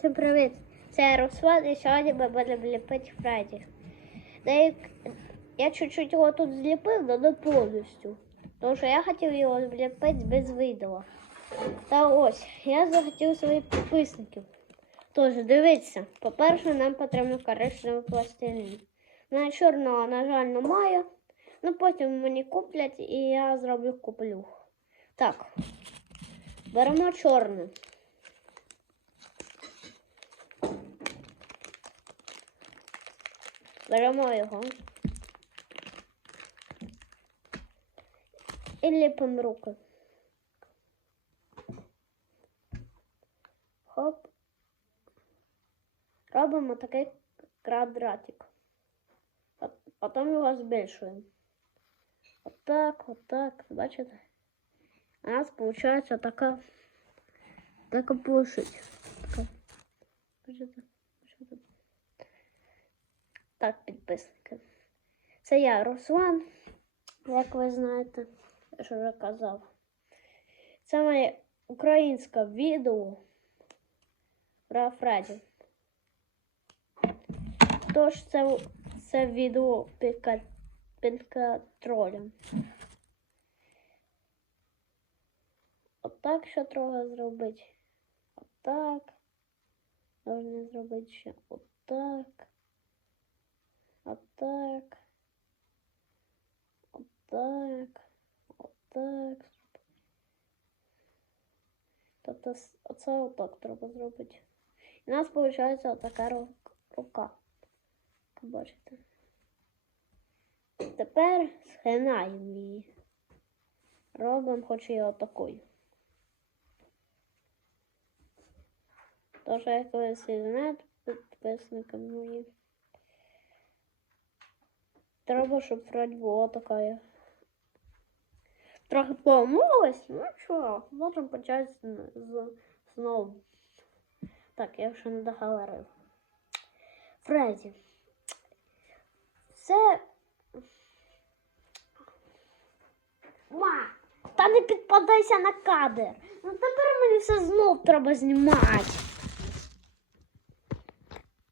Всім привіт! Це Руслан і сьогодні ми будемо ліпити Фредді. Деяк... Я чуть-чуть його тут зліпив, але не повністю. Тому що я хотів його зліпити без відео. Та ось, я захотів своїх підписників. Тож, дивіться, по-перше, нам потрібно коричневий пластилін. На чорного, на жаль, немає. Ну потім мені куплять і я зроблю куплю. Так, беремо чорний. Беремо його. І ліпимо руки. Хоп. Робимо такий квадратик. А Потім його збільшуємо. Отак, отак, бачите? У нас виходить така, така площадь. Така. Бачите? Бачите? Так, підписники. Це я, Руслан, як ви знаєте, ж вже казав. Це моє українське відео про Фредді. Тож це, це відео під, під контролем. Отак ще трохи зробити. Отак. Можна зробити ще отак. Отак. Отак. Отак. Тобто оце отак треба зробити. І у нас виходить отака рука. Бачите? Тепер згинаємо її. Робимо хоч і отакою. Тож, як ви знаєте, підписники мої. Треба, щоб Фредь була така. Трохи помилась, ну що, можемо почати з, знову. Так, я вже не договорив. Фредді. Це. Ма, та не підпадайся на кадр. Ну тепер мені все знов треба знімати.